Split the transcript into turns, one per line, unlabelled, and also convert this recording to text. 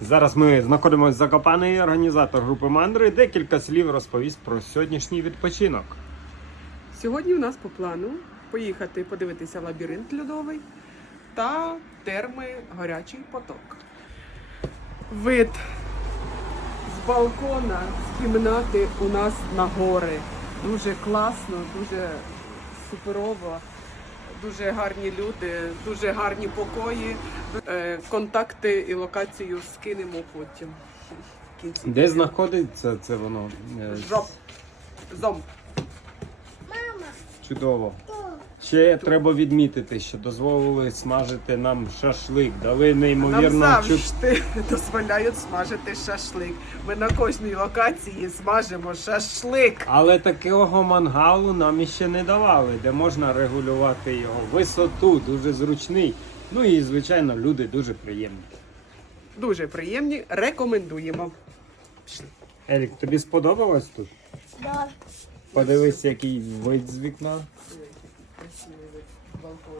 Зараз ми знаходимося Закопаний, організатор групи мандри. Декілька слів розповість про сьогоднішній відпочинок.
Сьогодні у нас по плану поїхати подивитися лабіринт льодовий та терми Горячий поток. Вид з балкона, з кімнати у нас на гори. Дуже класно, дуже суперово, дуже гарні люди, дуже гарні покої. Е, Контакти і локацію скинемо потім. в кінці.
Де знаходиться це воно? Е,
Жоп. Зом.
Чудово. Ще треба відмітити, що дозволили смажити нам шашлик. Дали
Нам
неймовірно чу-
завжди дозволяють смажити шашлик. Ми на кожній локації смажимо шашлик.
Але такого мангалу нам іще не давали, де можна регулювати його висоту, дуже зручний. Ну і звичайно, люди дуже приємні.
Дуже приємні, рекомендуємо.
Ерік, тобі сподобалось тут?
Да.
Подивись, який вид з вікна. vocal